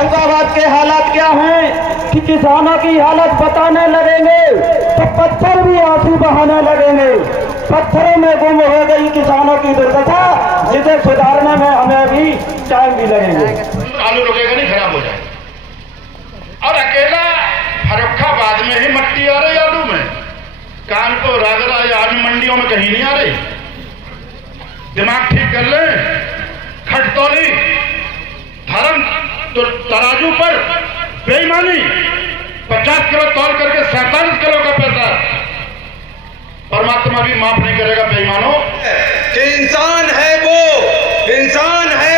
औरंगाबाद के हालात क्या हैं कि किसानों की हालत बताने लगेंगे तो पत्थर भी आंसू बहाने लगेंगे। पत्थरों में गुम हो गई किसानों की दुर्दशा, जिसे सुधारने में हमें अभी टाइम भी लगेंगे। आलू रुकेगा नहीं, खराब हो जाएगा। और अकेला फर्रुखाबाद में ही मट्टी आ रही आलू में, कानपुर, आगरा या अन्य मंडियों में कहीं नहीं आ रही। दिमाग ठीक कर ले। खटतौली, धर्म तराजू पर बेईमानी, 50 किलो तौल करके 47 किलो का पैसा परमात्मा भी माफ नहीं करेगा बेईमानों। कि इंसान है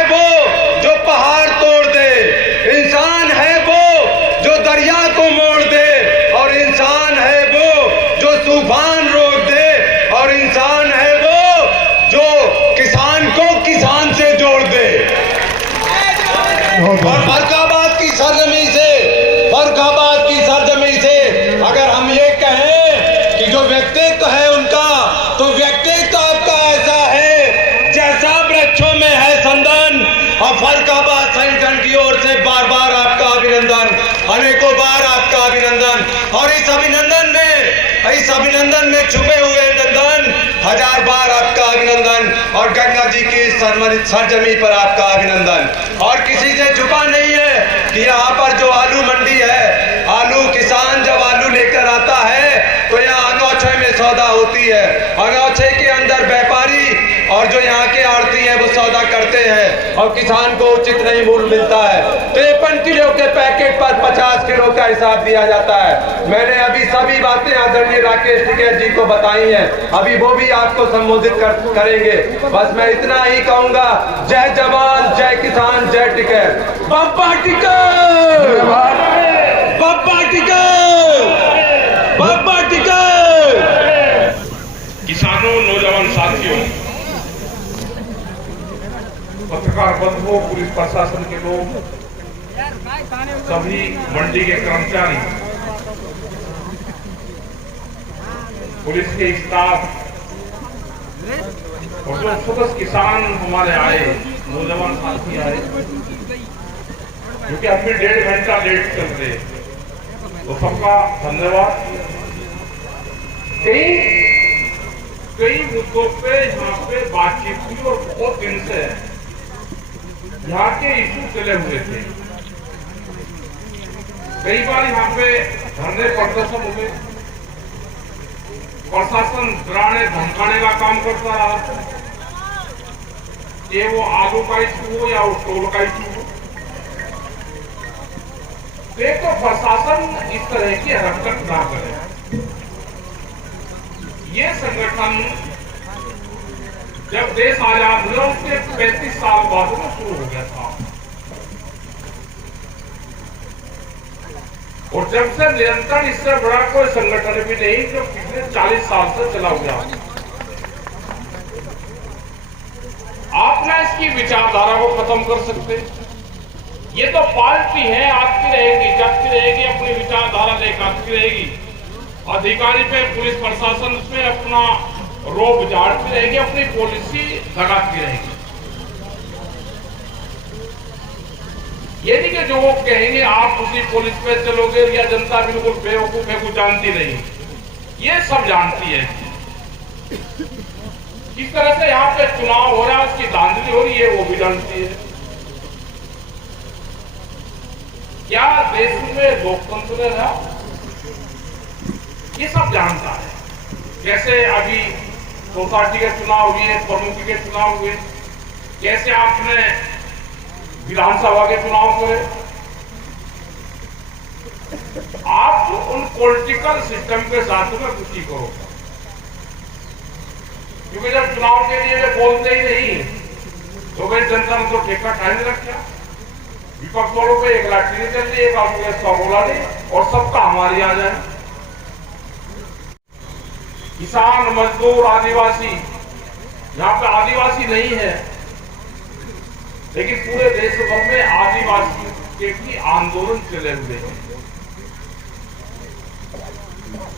वो जो पहाड़ तोड़ दे, इंसान है वो जो दरिया को मोड़ दे, और इंसान है वो जो तूफान रोक दे, और इंसान है वो जो किसान को किसान से जोड़ दे। और फर्रुखाबाद की सरजमी से अगर हम ये कहें कि जो व्यक्तित्व है उनका, तो व्यक्तित्व आपका ऐसा है जैसा वृक्षों में है संदन। और फर्रुखाबाद संगठन की ओर से बार बार आपका अभिनंदन, अनेकों बार आपका अभिनंदन। और इस अभिनंदन में छुपे हुए नंदन, 1000 बार आपका अभिनंदन। और गंगा जी की सरजमी पर आपका अभिनंदन। और किसी से छुपा नहीं है कि यहाँ पर जो आलू मंडी है, आलू किसान जब आलू लेकर आता है तो यहाँ अनौछे में सौदा होती है। अनौछे के अंदर व्यापारी और जो यहाँ के आड़ती हैं वो सौदा करते हैं, और किसान को उचित नहीं मूल्य मिलता है। 53 किलो के पैकेट पर 50 किलो का हिसाब दिया जाता है। मैंने अभी सभी बातें आदरणीय राकेश टिकैत जी को बताई हैं, अभी वो भी आपको संबोधित करेंगे। बस मैं इतना ही कहूंगा, जय जवान, जय किसान, जय टिकैत। बप्पा टिकैत, बप्पा टिकैत, बप्पा टिकैत। किसानों, नौजवान साथियों, पत्रकार बंधुओं, पुलिस प्रशासन के लोग, सभी मंडी के कर्मचारी, पुलिस के स्टाफ और जो सदस्य किसान हमारे आए, नौजवान साथी आए, क्योंकि अभी 1.5 घंटा लेट चल रहे, तो सबका धन्यवाद। कई मुद्दों पे यहाँ पे बातचीत हुई और बहुत दिन से यहाँ के इशू चले हुए थे। कई बार यहाँ पे धरने प्रदर्शन हुए, प्रशासन डराने धमकाने का काम करता रहा, ये वो आलू का इशू हो या वो टोल का इशू हो। देखो, प्रशासन इस तरह की हरकत ना करे। ये संगठन जब देश आजाद हुआ उसके 35 साल बाद में शुरू हो गया था, और जब से निरंतर इससे बड़ा कोई संगठन भी नहीं जो पिछले 40 साल से चला हुआ। आप ना इसकी विचारधारा को खत्म कर सकते। ये तो पार्टी है, आती रहेगी, जाती रहेगी, अपनी विचारधारा लेकर आती रहेगी। अधिकारी पे, पुलिस प्रशासन पे अपना रोब झाड़ती रहेगी, अपनी पॉलिसी लगाती रहेगी। ये नहीं कि जो वो कहेंगे आप उसी पुलिस पे चलोगे, या जनता बिल्कुल बेवकूफ है, कुछ जानती नहीं। ये सब जानती है। किस तरह से यहाँ पे चुनाव हो रहा है, उसकी धांधली हो रही है, वो भी जानती है। क्या देश में लोकतंत्र रहा, ये सब जानता है। जैसे अभी सोसाइटी के चुनाव हुए, प्रमुखी के चुनाव हुए, कैसे आपने विधानसभा के चुनाव करे। आप उन पॉलिटिकल सिस्टम के साथ में कुछ ही करो, क्योंकि जब चुनाव के लिए वे बोलते ही नहीं तो भाई जनता ने तो ठेका ठाई नहीं रखा। विपक्ष वालों पे एक लाठी नहीं चल रही, एक आपको बोला नहीं, और सबका हमारी आ जाए। किसान, मजदूर, आदिवासी, यहाँ पे आदिवासी नहीं है, लेकिन पूरे देश भर में आदिवासी के भी आंदोलन चले हुए हैं।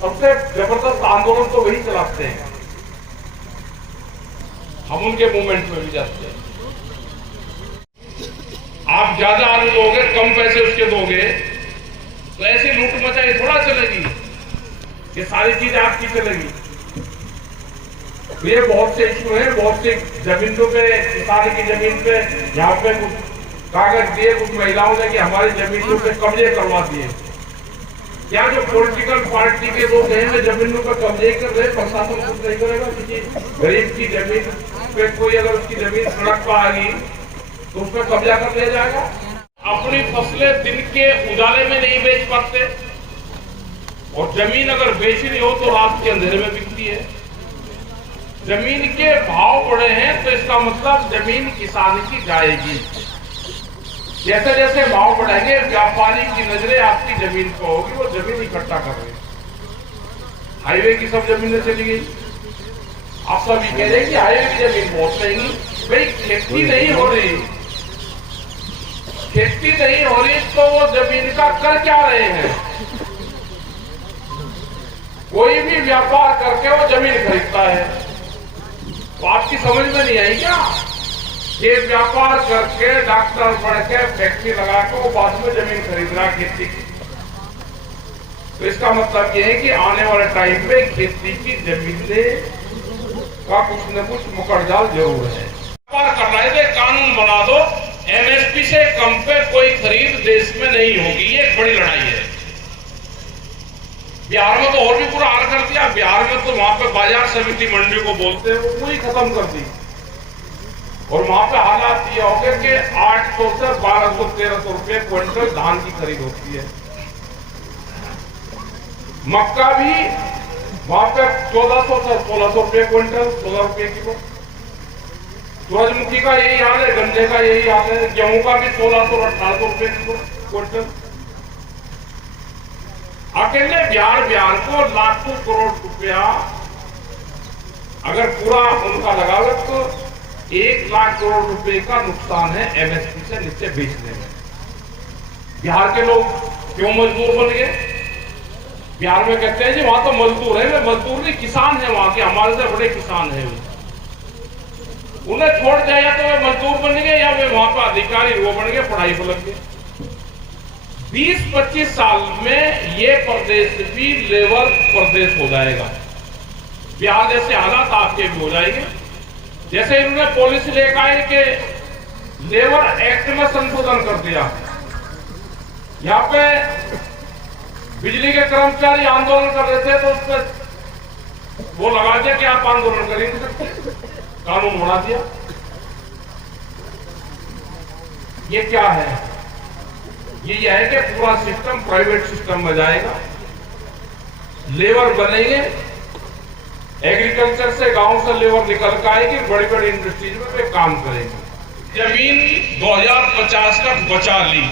सबसे जबरदस्त आंदोलन तो वही चलाते हैं, हम उनके मूवमेंट में भी जाते हैं। आप ज्यादा आलू लोगे, कम पैसे के दोगे तो ऐसी लूट मचाई थोड़ा चलेगी, ये सारी चीज आपकी चलेगी। तो ये बहुत से इशू है, बहुत सी जमीनों पे, किसान की जमीन पे यहाँ पे कुछ कागज दिए कुछ महिलाओं ने कि हमारी जमीनों पे कब्जे करवा दिए। क्या जो पॉलिटिकल पार्टी के लोग हैं जमीनों पे कब्जे कर रहे, प्रशासन कुछ नहीं करेगा? किसी गरीब की जमीन पे कोई अगर उसकी जमीन सड़क पर आ गई तो उस पर कब्जा कर लिया जाएगा। अपनी फसलें दिन के उजाले में नहीं बेच पाते, और जमीन अगर बेचनी हो तो रात के अंधेरे में बिकती है। जमीन के भाव बढ़े हैं तो इसका मतलब जमीन किसान की जाएगी। जैसे जैसे भाव बढ़ेंगे व्यापारी की नजरें आपकी जमीन पर होगी, वो जमीन इकट्ठा कर रहे हैं। हाईवे की सब जमीनें चली गई, आप सब ये कह रहे हैं कि हाईवे की जमीन बहुत महंगी। भाई खेती नहीं हो रही, खेती नहीं हो रही तो वो जमीन का कर क्या रहे हैं? कोई भी व्यापार करके वो जमीन खरीदता है, तो आपकी समझ में नहीं आई क्या? ये व्यापार करके डॉक्टर पढ़ के फैक्ट्री लगा के वो बाद में जमीन खरीद रहा खेती की। तो इसका मतलब ये है कि आने वाले टाइम पे खेती की जमीनें का कुछ न कुछ मुकरजाल जरूर है। व्यापार करना है तो कानून बना दो, एमएसपी से कम पे कोई खरीद देश में नहीं होगी। ये एक बड़ी लड़ाई है। बिहार में तो और भी बुरा हाल कर दिया। बिहार में तो वहां पे बाजार समिति मंडी को बोलते हैं, वो पूरी खत्म कर दी, और वहां पे हालात ये हो गए कि 800 से 1200-1300 रुपए क्विंटल धान की खरीद होती है। मक्का भी वहां पे 1400 से 1600 रुपए क्विंटल, 16 रुपए किलो। सूरजमुखी का यही हाल है, गन्ने का यही हाल है, गेहूं का भी 1600-1800 रुपए किलो क्विंटल। अकेले बिहार को लाखों करोड़ रुपया अगर पूरा उनका लगावे तो 1 लाख करोड़ रुपए का नुकसान है एमएसपी से नीचे बेचने में। बिहार के लोग क्यों मजदूर बन गए? बिहार में कहते हैं जी वहां तो मजदूर है। वे मजदूर नहीं, किसान है वहां के, हमारे से बड़े किसान है। उन्हें छोड़ दिया या तो वे मजदूर बन गए या वे वहां पर अधिकारी वो बन गए, पढ़ाई पर लग गए। 20-25 साल में ये प्रदेश भी लेबर प्रदेश हो जाएगा। बिहार जैसे हालात आपके भी हो जाएंगे। जैसे इन्होंने पॉलिसी लेकर आए कि लेबर एक्ट में संशोधन कर दिया। यहाँ पे बिजली के कर्मचारी आंदोलन कर रहे थे तो उस पर वो लगा दिया कि आप आंदोलन कर नहीं सकते, कानून बना दिया। ये क्या है? ये है कि पूरा सिस्टम प्राइवेट सिस्टम में जाएगा, लेबर बनेंगे, एग्रीकल्चर से गांव से लेबर निकल कर आएगी, बड़ी बड़ी इंडस्ट्रीज में वे काम करेंगे। जमीन 2050 तक बचा ली,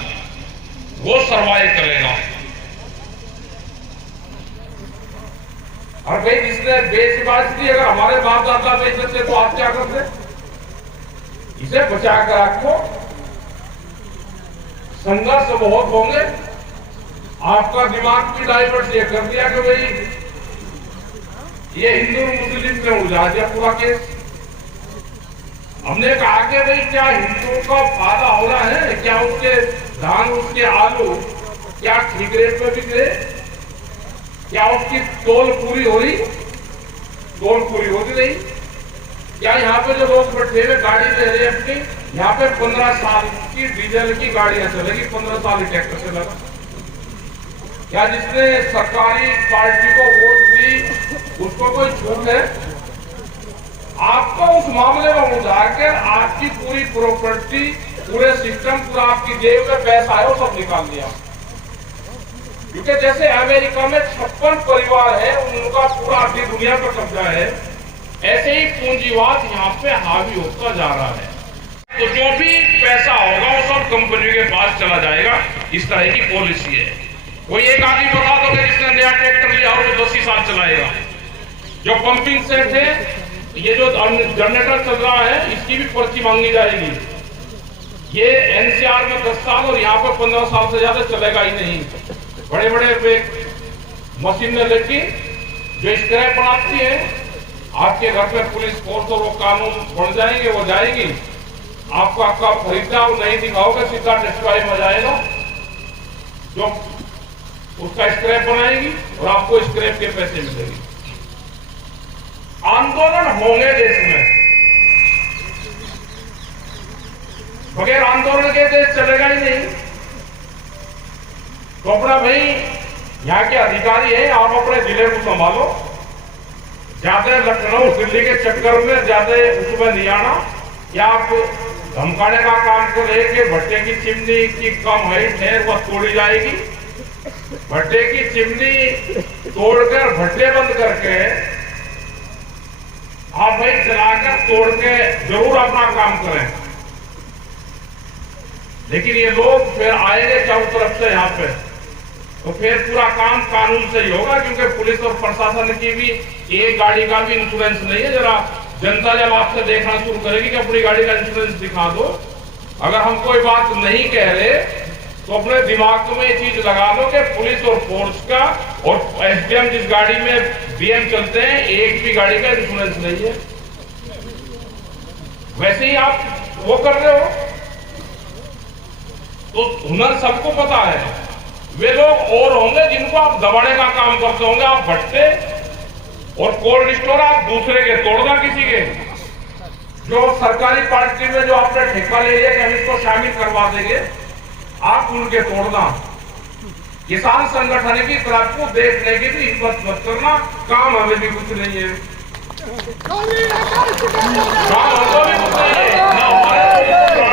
वो सर्वाइव करेगा। और भाई जिसने बेच बाज दी, अगर हमारे बाप दादा बेच देते तो आप क्या करते? इसे बचा कर रखो। संघर्ष बहुत होंगे। आपका दिमाग भी डाइवर्ट ये कर दिया कि भाई ये हिंदू मुस्लिम में उलझा दिया पूरा केस। हमने कहा कि भाई क्या हिंदुओं का फायदा हो रहा है? क्या उसके धान, उसके आलू क्या ठीक रेट पे बिक रहे? क्या उसकी तोल पूरी हो रही? तोल पूरी होती नहीं। क्या यहाँ पे जो लोग बैठे हुए गाड़ी ले रहे हैं अपनी, यहाँ पे 15 साल की डीजल की गाड़ियां चलेगी, 15 साल ट्रैक्टर चलेगा। क्या जिसने सरकारी पार्टी को वोट दी उसको कोई छूट है? आपको उस मामले में उधार कर आपकी पूरी प्रॉपर्टी, पूरे सिस्टम, पूरा आपकी जेब में पैसा है वो सब निकाल दिया। क्योंकि जैसे अमेरिका में 56 परिवार है, उनका पूरा आधी दुनिया पर कब्जा है, ऐसे ही पूंजीवाद यहाँ पे हावी होता जा रहा है। तो जो भी पैसा होगा वो सब कंपनी के पास चला जाएगा। इस तरह की पॉलिसी है। कोई एक आदमी बता दो कि जिसने नया ट्रैक्टर लिया और वो 10 ही साल चलाएगा। जो पंपिंग सेट है, ये जो जनरेटर चल रहा है, इसकी भी पर्ची मांगी जाएगी। ये एनसीआर में 10 साल और यहाँ पर 15 साल से ज्यादा चलेगा ही नहीं। बड़े बड़े मशीनें लेके जो स्क्रैप बनाती है, आपके घर पे पुलिस फोर्स और वो कानून बढ़ जाएंगे, वो जाएगी, आपको आपका खरीदा वो नहीं दिखाओगे, सीधा डिस्ट्रॉय में जाएगा। जो उसका स्क्रैप बनाएगी और आपको स्क्रैप के पैसे मिलेंगे। आंदोलन होंगे देश में, बगैर आंदोलन के देश चलेगा ही नहीं। तो अपना भाई यहाँ के अधिकारी हैं, आप अपने जिले को संभालो, ज्यादा लखनऊ दिल्ली के चक्कर में ज्यादा उसमें नहीं आना। या आप धमकाने का काम करें कि भट्टे की चिमनी की कम हाइट है वह तोड़ी जाएगी, भट्टे की चिमनी तोड़कर भट्टे बंद करके आप भाई चलाकर तोड़ के जरूर अपना काम करें। लेकिन ये लोग फिर आएंगे चारों तरफ से यहाँ पे, तो फिर पूरा काम कानून से ही होगा, क्योंकि पुलिस और प्रशासन की भी एक गाड़ी का भी इंश्योरेंस नहीं है। जरा जनता जब आपसे देखना शुरू करेगी कि अपनी गाड़ी का इंश्योरेंस दिखा दो, अगर हम कोई बात नहीं कह रहे तो अपने दिमाग में ये चीज लगा लो कि पुलिस और फोर्स का और एसडीएम जिस गाड़ी में बीएम चलते हैं, एक भी गाड़ी का इंश्योरेंस नहीं है। वैसे ही आप वो कर रहे हो, तो हुनर सबको पता है। वे लोग और होंगे जिनको आप दबाने का काम करते होंगे, आप भट्टे और कोल्ड स्टोर आप दूसरे के तोड़ना, किसी के जो सरकारी पार्टी में जो आपने ठेका ले लिया कि हम इसको शामिल करवा देंगे, आप उनके तोड़ना। किसान संगठन की तरफ को देखने की भी हिम्मत मत करना, काम हमें भी कुछ नहीं है, काम हमको भी कुछ नहीं है।